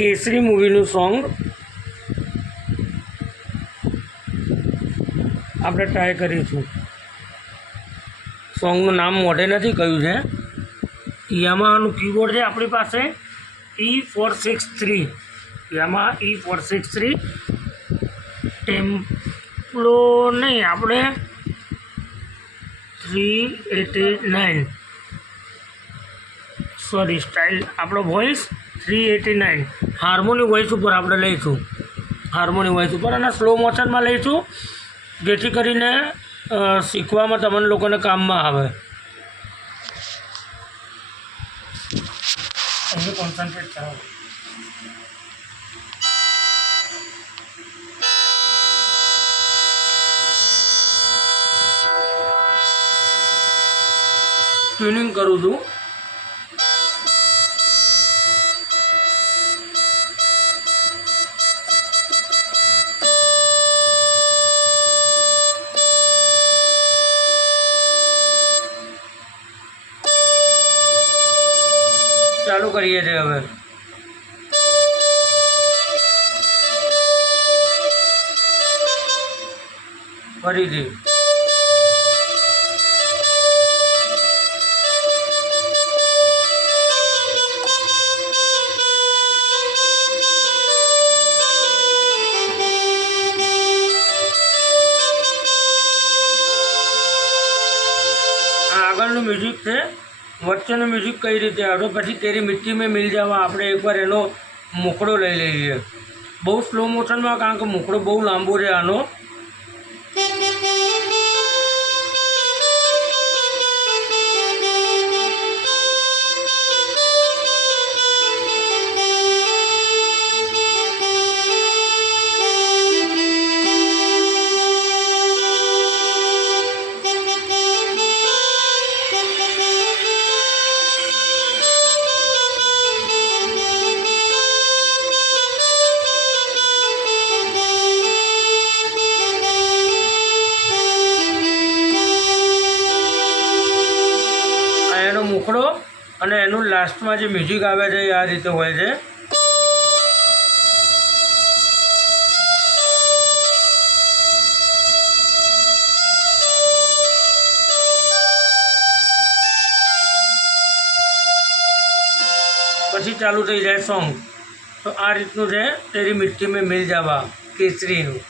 કેસરી મૂવીનું સોંગ આપણે ટ્રાય કરીશું. સોંગનું નામ મોઢે નથી કહ્યું છે. યામાહાનું કીબોર્ડ છે આપણી પાસે E463, યામાહા E463. ટેમ્પલો નહીં, આપણે 389, સોરી સ્ટાઇલ આપણો વોઇસ 389. હાર્મોની વોઇસ ઉપર આપણે લઈશું, હાર્મોની વોઇસ ઉપર, અને સ્લો મોશનમાં લઈશું, જેથી કરીને શીખવામાં તમને લોકોને કામમાં આવે. અહીં કોન્સન્ટ્રેટ કરો. ટ્યુનિંગ કરું છું. ચાલુ કરીએ છીએ હવે. ફરીથી આગળનું મ્યુઝિક છે, વચ્ચેનું મ્યુઝિક કઈ રીતે આવે પછી તેરી મિટ્ટી મેં મિલ જવા આપણે એકવાર એનો મુખડો લઈ લઈએ. બહુ સ્લો મોશનમાં, કારણ કે મુખડો બહુ લાંબો છે આનો. એનો મુખડો અને એનું લાસ્ટમાં જે મ્યુઝિક આવે છે એ આ રીતે હોય છે. પછી ચાલુ થઈ જાય સોંગ. તો આ રીતનું છે તેરી મિટ્ટી મેં મિલ જાવા કેસરીનું.